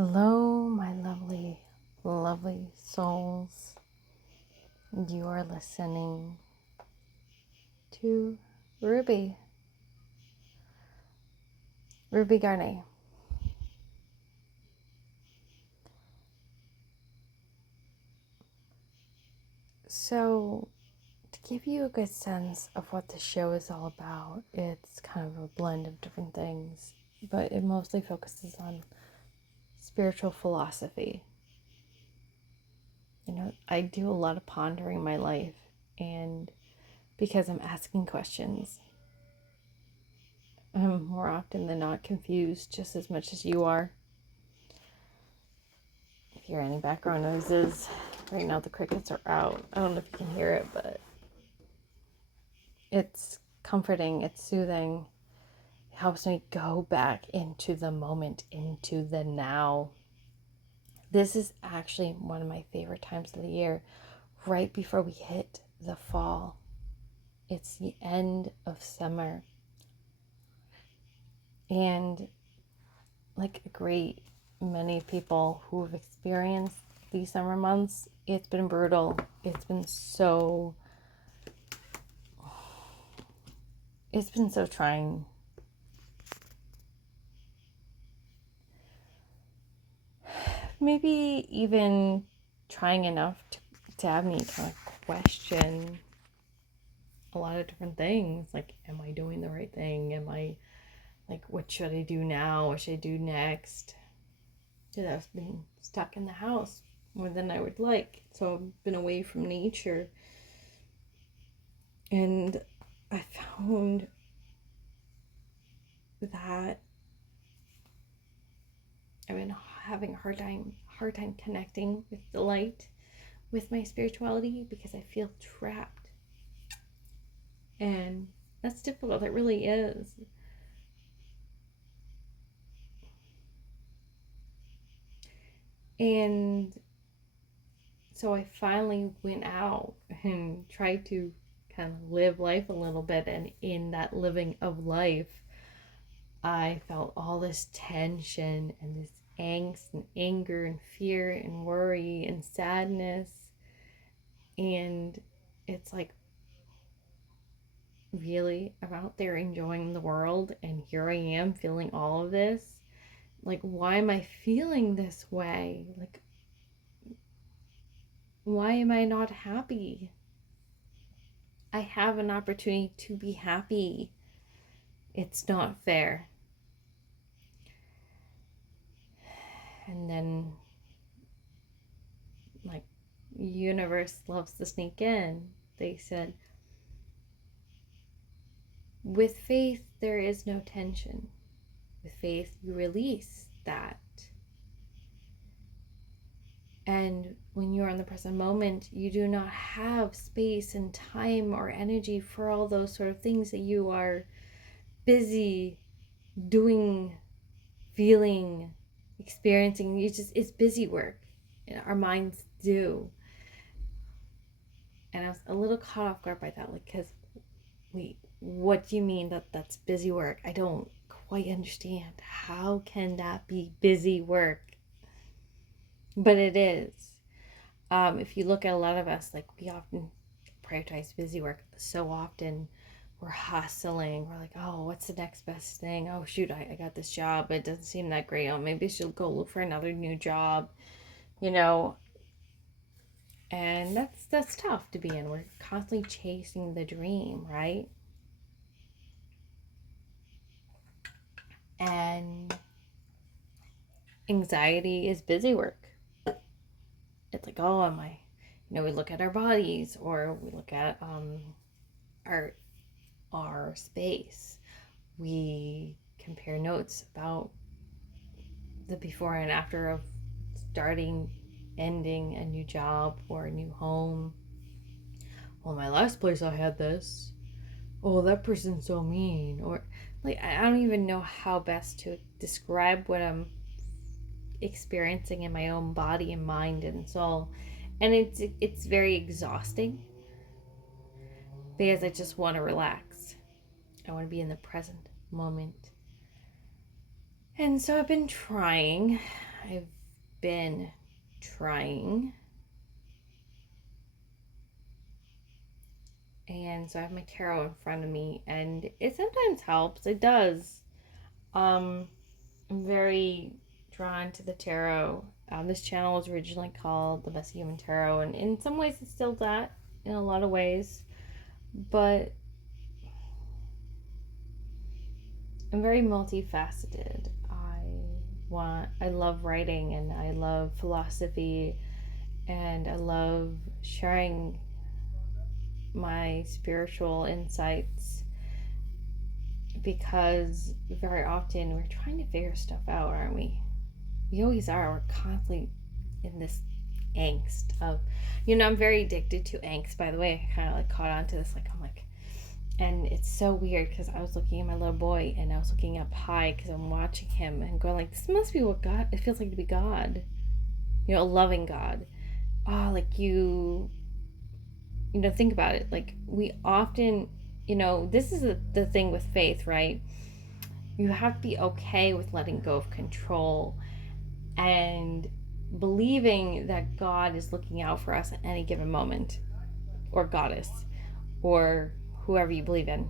Hello, my lovely, lovely souls. You are listening to Ruby Garnet. So, to give you a good sense of what the show is all about, it's kind of a blend of different things, but it mostly focuses on spiritual philosophy. I do a lot of pondering in my life, and because I'm asking questions, I'm more often than not confused just as much as you are. If you hear any background noises, right now the crickets are out. I don't know if you can hear it, but it's comforting, it's soothing. It helps me go back into the moment, into the now. This is actually one of my favorite times of the year, right before we hit the fall. It's the end of summer. And like a great many people who have experienced these summer months, it's been brutal. It's been so trying. Maybe even trying enough to have me kind of question a lot of different things. Like, am I doing the right thing? Am I, like, what should I do now? What should I do next? Because I've been stuck in the house more than I would like. So I've been away from nature. And I found that I've been having a hard time connecting with the light, with my spirituality, because I feel trapped. And that's difficult. It really is. And so I finally went out and tried to kind of live life a little bit. And in that living of life, I felt all this tension and this angst and anger and fear and worry and sadness. And it's like, really, I'm out there enjoying the world, and here I am feeling all of this. Like, why am I feeling this way? Like, why am I not happy? I have an opportunity to be happy. It's not fair. And then, like, universe loves to sneak in. They said, with faith, there is no tension. With faith, you release that. And when you're in the present moment, you do not have space and time or energy for all those sort of things that you are busy doing, feeling, experiencing. It's busy work. And our minds do. And I was a little caught off guard by that, like, because, wait, what do you mean that's busy work? I don't quite understand. How can that be busy work? But it is. If you look at a lot of us, like, we often prioritize busy work so often. We're hustling. We're like, oh, what's the next best thing? Oh, shoot, I got this job, but it doesn't seem that great. Oh, maybe I should go look for another new job, And that's tough to be in. We're constantly chasing the dream, right? And anxiety is busy work. It's like, oh, am I? We look at our bodies, or we look at our space. We compare notes about the before and after of starting, ending a new job or a new home. Well, my last place I had this. Oh, that person's so mean. Or, like, I don't even know how best to describe what I'm experiencing in my own body and mind and soul. And it's very exhausting, because I just want to relax. I want to be in the present moment. And so I've been trying. I've been trying. And so I have my tarot in front of me, and it sometimes helps. It does. I'm very drawn to the tarot. This channel was originally called The Messy Human Tarot, and in some ways it's still that, in a lot of ways. But I'm very multifaceted. I love writing, and I love philosophy, and I love sharing my spiritual insights, because very often we're trying to figure stuff out, aren't we? We always are. We're constantly in this angst of, I'm very addicted to angst, by the way. I kind of like caught on to this, like, I'm like, and it's so weird because I was looking at my little boy, and I was looking up high because I'm watching him and going like, this must be what God, it feels like to be God, a loving God. Oh, like think about it. Like, we often, this is the thing with faith, right? You have to be okay with letting go of control and believing that God is looking out for us at any given moment, or goddess, or whoever you believe in.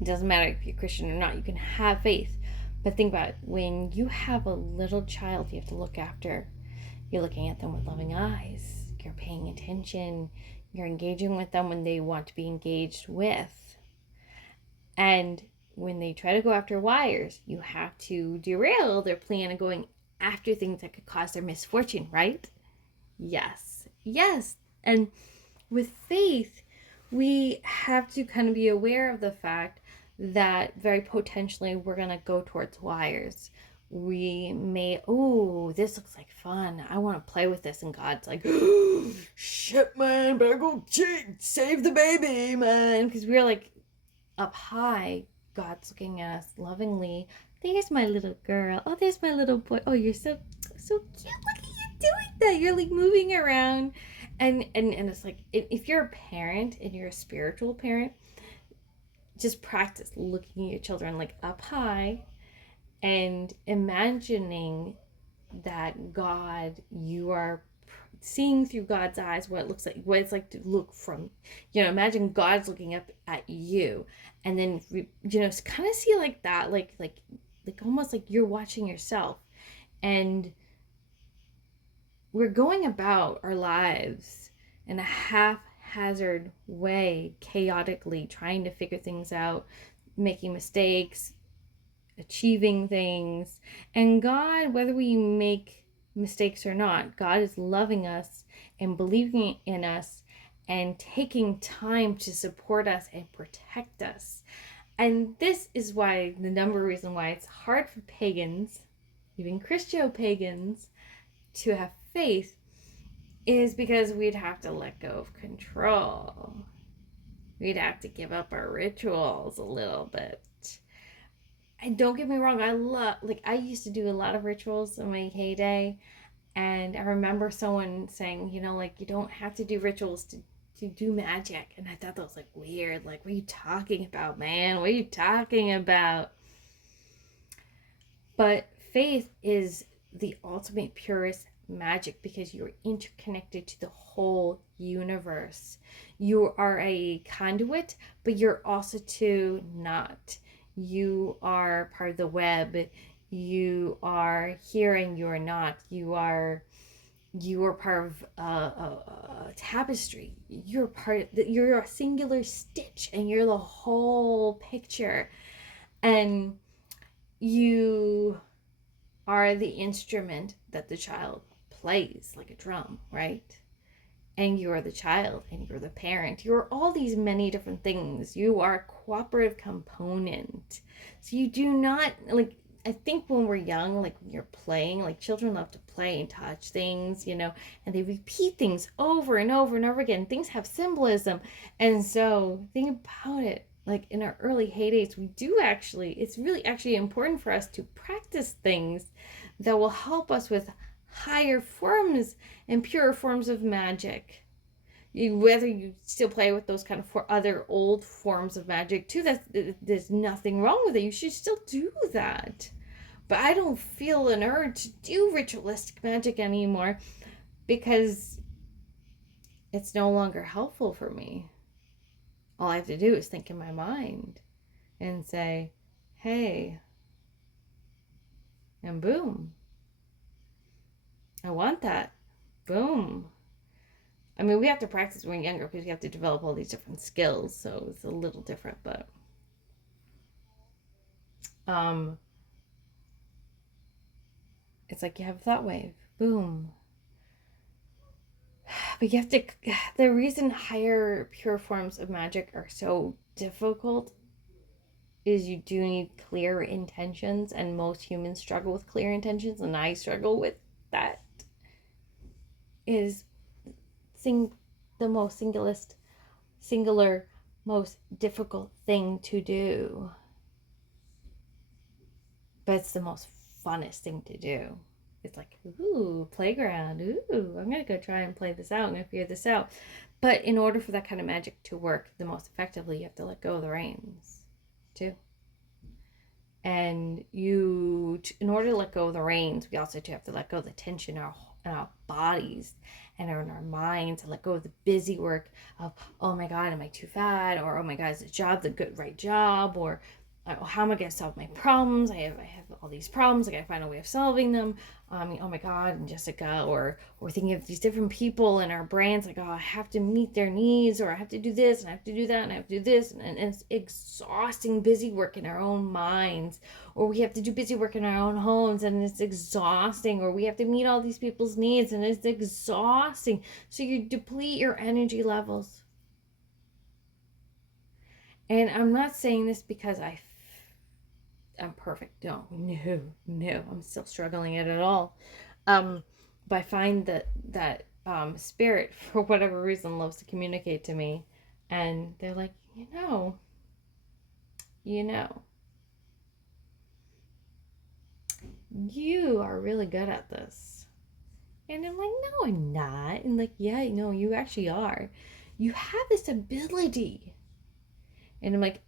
It doesn't matter if you're Christian or not. You can have faith. But think about it. When you have a little child you have to look after, you're looking at them with loving eyes. You're paying attention. You're engaging with them when they want to be engaged with. And when they try to go after wires, you have to derail their plan of going after things that could cause their misfortune, right? Yes. Yes. And with faith, we have to kind of be aware of the fact that very potentially we're going to go towards wires. We may, this looks like fun. I want to play with this. And God's like, shit, man, better go save the baby, man. Because we're like up high. God's looking at us lovingly. There's my little girl. Oh, there's my little boy. Oh, you're so cute. Look at you doing that. You're like moving around. And it's like, if you're a parent and you're a spiritual parent, just practice looking at your children like up high and imagining that God, you are seeing through God's eyes what it looks like, what it's like to look from, imagine God's looking up at you, and then, kind of see like that, like almost like you're watching yourself. And we're going about our lives in a haphazard way, chaotically, trying to figure things out, making mistakes, achieving things. And God, whether we make mistakes or not, God is loving us and believing in us and taking time to support us and protect us. And this is why, the number reason why it's hard for pagans, even Christo-pagans, to have faith, is because we'd have to let go of control. We'd have to give up our rituals a little bit. And don't get me wrong, I used to do a lot of rituals in my heyday, and I remember someone saying, you don't have to do rituals to do magic. And I thought that was like weird. Like, what are you talking about, man? What are you talking about? But faith is the ultimate purest magic, because you're interconnected to the whole universe. You are a conduit, but you're also too not. You are part of the web. You are here and you are not. You are part of a tapestry. You're a singular stitch, and you're the whole picture. And you are the instrument that the child plays, like a drum, right? And you're the child, and you're the parent. You're all these many different things. You are a cooperative component. So you do not, I think when we're young, when you're playing, children love to play and touch things, and they repeat things over and over and over again. Things have symbolism. And so think about it. In our early heydays, it's really actually important for us to practice things that will help us with higher forms and purer forms of magic. Whether you still play with those kind of other old forms of magic too, there's nothing wrong with it. You should still do that. But I don't feel an urge to do ritualistic magic anymore because it's no longer helpful for me. All I have to do is think in my mind and say, hey, and boom, I want that. Boom. I mean, we have to practice when we're younger because we have to develop all these different skills, so it's a little different, but um, it's like you have a thought wave. Boom. But you have to, the reason higher, pure forms of magic are so difficult is you do need clear intentions, and most humans struggle with clear intentions, and I struggle with that. Is the most singular, most difficult thing to do, but it's the most funnest thing to do. It's like, ooh, playground. Ooh, I'm gonna go try and play this out. I'm gonna figure this out. But in order for that kind of magic to work the most effectively, you have to let go of the reins, too. And in order to let go of the reins, we also have to let go of the tension in our bodies and in our minds, and let go of the busy work of, oh my God, am I too fat? Or, oh my God, is the job the right job? Or, how am I going to solve my problems? I have all these problems. I got to find a way of solving them. Oh my God, and Jessica, or thinking of these different people in our brains, like, oh, I have to meet their needs, or I have to do this, and I have to do that, and I have to do this, and it's exhausting busy work in our own minds, or we have to do busy work in our own homes, and it's exhausting, or we have to meet all these people's needs, and it's exhausting. So you deplete your energy levels. And I'm not saying this because I'm perfect. No, I'm still struggling at it all. But I find that spirit, for whatever reason, loves to communicate to me, and they're like, you know, you are really good at this, and I'm like, no, I'm not, and like, yeah, no, you actually are. You have this ability, and I'm like,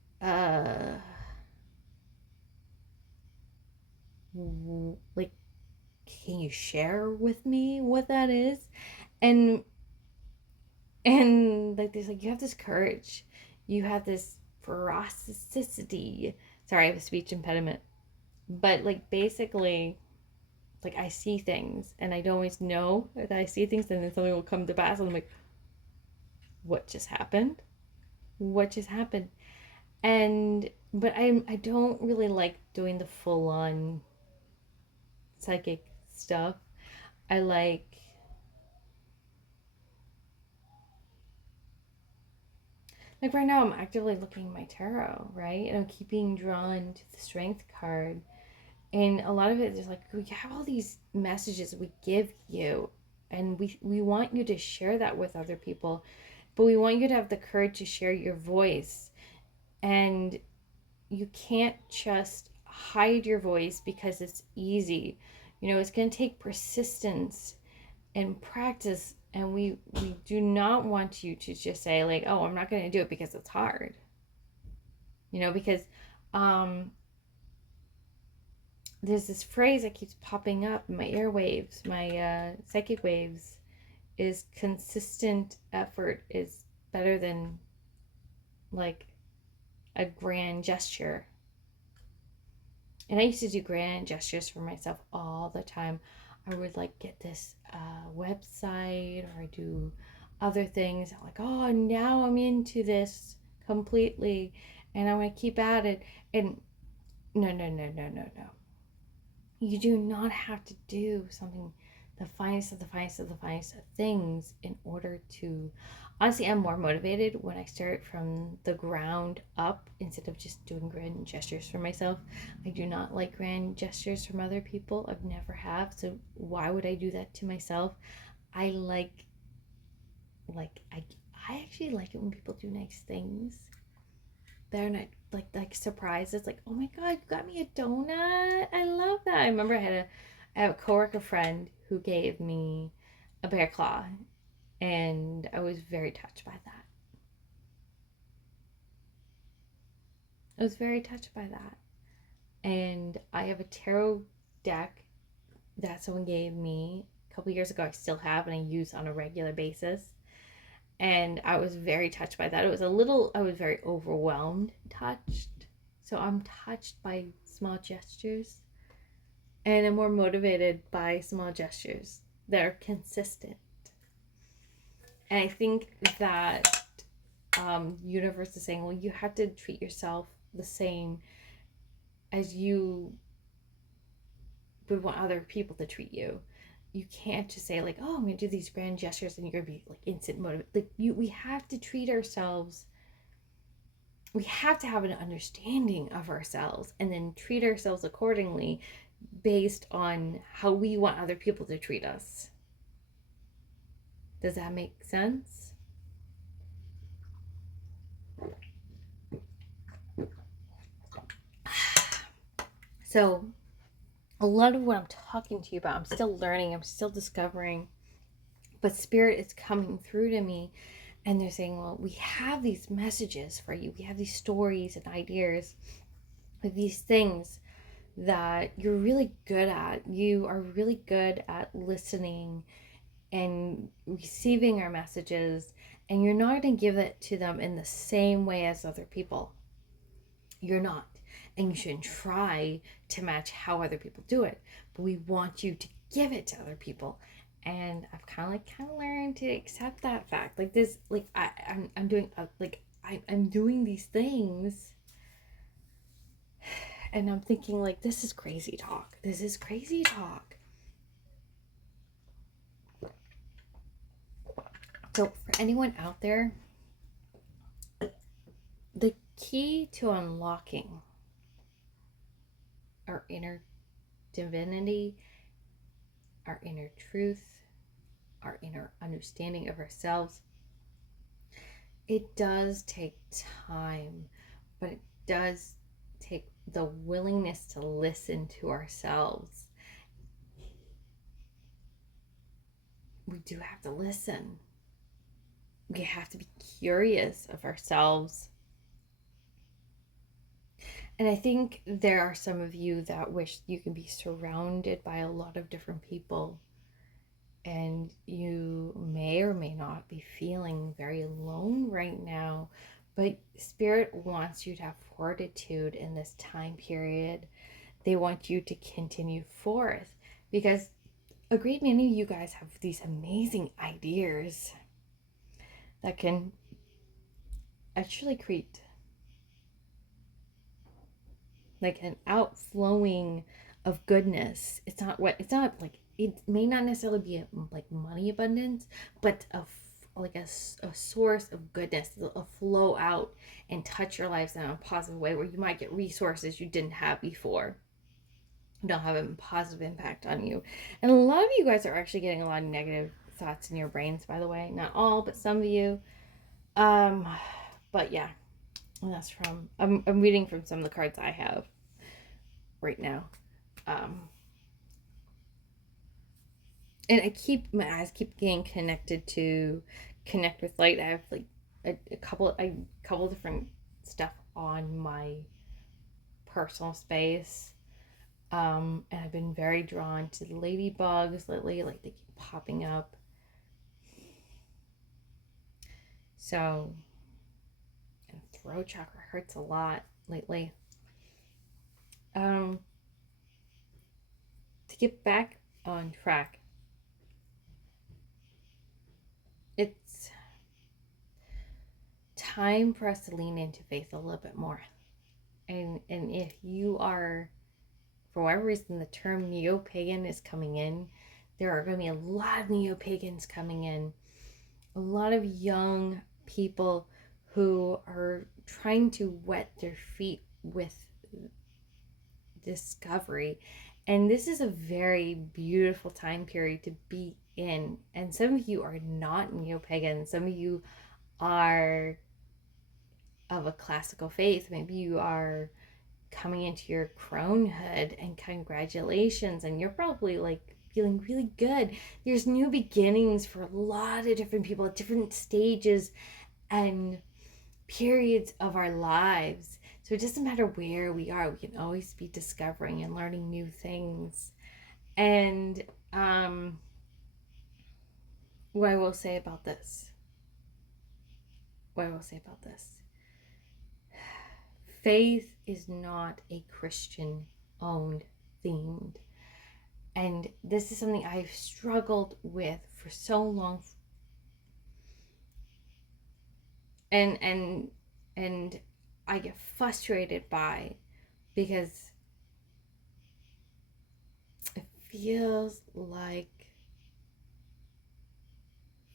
like, can you share with me what that is? And like, there's like, you have this courage, you have this ferocity. Sorry, I have a speech impediment, but like, basically, like, I see things and I don't always know that I see things, and then something will come to pass and I'm like, what just happened? What just happened? And but I don't really like doing the full on psychic stuff. I like right now I'm actively looking at my tarot, right? And I'm keeping drawn to the strength card. And a lot of it is like, we have all these messages we give you, and we want you to share that with other people, but we want you to have the courage to share your voice. And you can't just hide your voice because it's easy. It's going to take persistence and practice, and we do not want you to just say, like, oh, I'm not going to do it because it's hard. Because there's this phrase that keeps popping up in my airwaves, my psychic waves, is consistent effort is better than like a grand gesture. And I used to do grand gestures for myself all the time. I would like get this website, or I do other things. I'm like, oh, now I'm into this completely, and I'm gonna keep at it. And no, no, no, no, no, no. You do not have to do something the finest of the finest of the finest of things in order to. Honestly, I'm more motivated when I start from the ground up instead of just doing grand gestures for myself. I do not like grand gestures from other people. I've never have. So why would I do that to myself? I I actually like it when people do nice things. They're not like surprises, like, oh my God, you got me a donut. I love that. I remember I have a coworker friend who gave me a bear claw, and I was very touched by that. I was very touched by that. And I have a tarot deck that someone gave me a couple years ago. I still have and I use on a regular basis. And I was very touched by that. I was very overwhelmed, touched. So I'm touched by small gestures, and I'm more motivated by small gestures that are consistent. And I think that universe is saying, well, you have to treat yourself the same as you would want other people to treat you. You can't just say like, oh, I'm gonna do these grand gestures and you're gonna be like instant motivated. Like we have to treat ourselves. We have to have an understanding of ourselves and then treat ourselves accordingly based on how we want other people to treat us. Does that make sense? So a lot of what I'm talking to you about, I'm still learning, I'm still discovering, but Spirit is coming through to me and they're saying, well, we have these messages for you. We have these stories and ideas of these things that you're really good at. You are really good at listening and receiving our messages, and you're not going to give it to them in the same way as other people. You're not. And you shouldn't try to match how other people do it. But we want you to give it to other people. And I've kind of learned to accept that fact. Like this, like I'm doing I'm doing these things, and I'm thinking like this is crazy talk. This is crazy talk. So for anyone out there, the key to unlocking our inner divinity, our inner truth, our inner understanding of ourselves, it does take time, but it does take the willingness to listen to ourselves. We do have to listen. We have to be curious of ourselves. And I think there are some of you that wish you could be surrounded by a lot of different people, and you may or may not be feeling very alone right now, but Spirit wants you to have fortitude in this time period. They want you to continue forth because a great many of you guys have these amazing ideas that can actually create like an outflowing of goodness. It's not like, it may not necessarily be like money abundance, but a source of goodness, a flow out and touch your lives in a positive way where you might get resources you didn't have before. Don't have a positive impact on you. And a lot of you guys are actually getting a lot of negative thoughts in your brains, by the way. Not all, but some of you. But yeah, and that's from I'm reading from some of the cards I have right now. And my eyes keep getting connected to connect with light. I have like a couple different stuff on my personal space. And I've been very drawn to the ladybugs lately, like they keep popping up. So, and throat chakra hurts a lot lately. To get back on track, it's time for us to lean into faith a little bit more. And if you are, for whatever reason, the term neo-pagan is coming in, there are going to be a lot of neo-pagans coming in. A lot of young people who are trying to wet their feet with discovery. And this is a very beautiful time period to be in. And some of you are not neo-pagan. Some of you are of a classical faith. Maybe you are coming into your cronehood, and congratulations. And you're probably like feeling really good. There's new beginnings for a lot of different people at different stages and periods of our lives. So it doesn't matter where we are, we can always be discovering and learning new things. And what I will say about this, faith is not a Christian owned themed. And this is something I've struggled with for so long. And I get frustrated by, because it feels like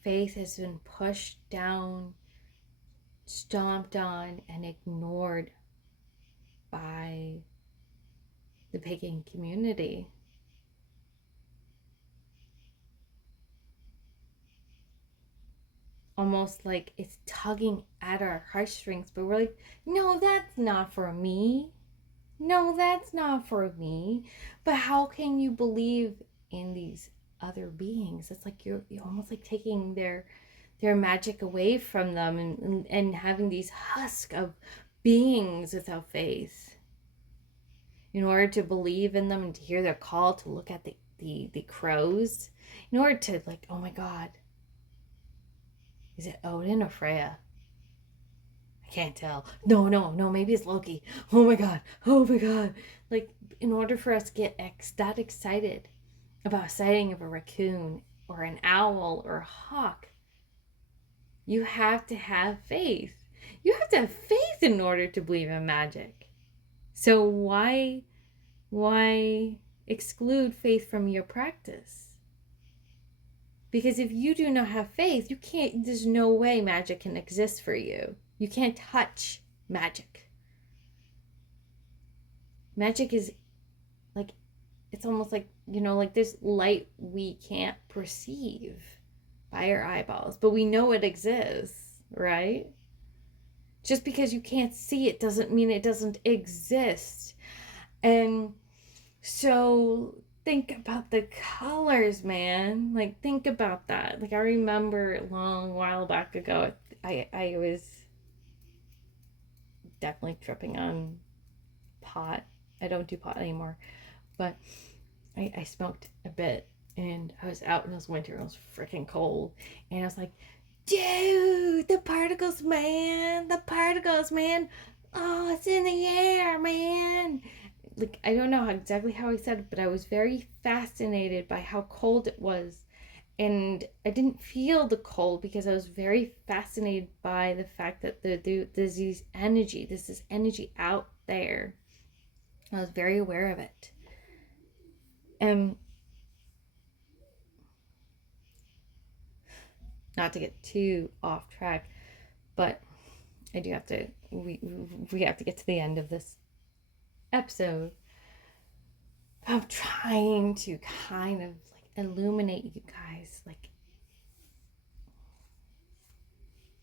faith has been pushed down, stomped on, and ignored by the pagan community. Almost like it's tugging at our heartstrings, but we're like, no, that's not for me. No, that's not for me. But how can you believe in these other beings? It's like you're almost like taking their magic away from them, and having these husk of beings without faith. In order to believe in them and to hear their call to look at the crows, in order to, like, oh my God, is it Odin or Freya? I can't tell. No, maybe it's Loki. Oh my God. Like, in order for us to get that excited about a sighting of a raccoon or an owl or a hawk, you have to have faith. You have to have faith in order to believe in magic. So why exclude faith from your practice? Because if you do not have faith, you can't, there's no way magic can exist for you. You can't touch magic. Magic is like, it's almost like, like this light we can't perceive by our eyeballs, but we know it exists, right? Just because you can't see it doesn't mean it doesn't exist. And so think about the colors, man. Like, think about that. Like, I remember a long while back ago, I was definitely tripping on pot. I don't do pot anymore, but I smoked a bit, and I was out, and it was winter, it was freaking cold, and I was like, dude, the particles, man. Oh, it's in the air, man. Like, I don't know exactly how I said it, but I was very fascinated by how cold it was. And I didn't feel the cold because I was very fascinated by the fact that there's this energy out there. I was very aware of it. And not to get too off track, but I do have to, we have to get to the end of this episode. I'm trying to kind of like illuminate you guys. Like,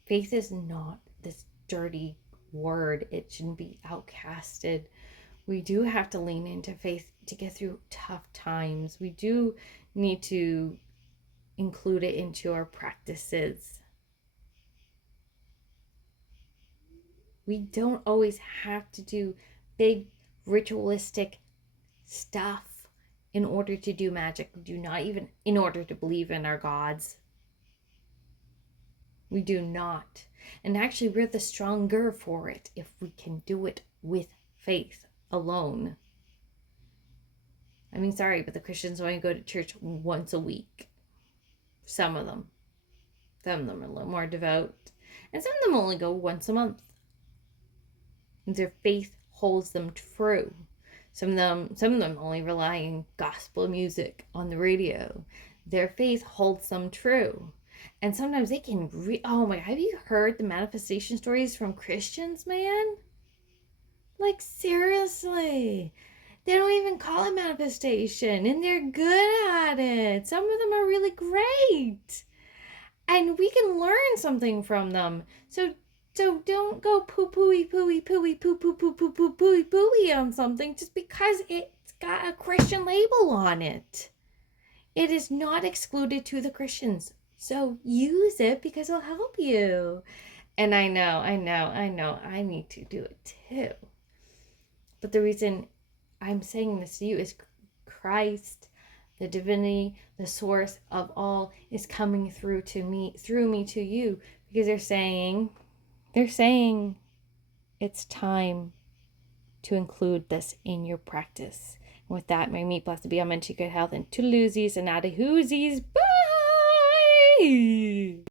faith is not this dirty word. It shouldn't be outcasted. We do have to lean into faith to get through tough times. We do need to include it into our practices. We don't always have to do big ritualistic stuff in order to do magic. We do not even in order to believe in our gods. We do not. And actually, we're the stronger for it if we can do it with faith alone. I mean, sorry, but the Christians only go to church once a week. Some of them. Some of them are a little more devout. And some of them only go once a month. And their faith holds them true. Some of them only rely on gospel music on the radio. Their faith holds them true. And sometimes they can oh my, have you heard the manifestation stories from Christians, man? Like, seriously. They don't even call it manifestation, and they're good at it. Some of them are really great. And we can learn something from them. So don't go poo-pooey on something just because it's got a Christian label on it. It is not excluded to the Christians. So use it because it'll help you. And I know, I need to do it too. But the reason I'm saying this to you is Christ, the divinity, the source of all, is coming through me to you, because they're saying it's time to include this in your practice. And with that, may meat blessed be. I'm in good health and toodaloozies and adahoozies. Bye!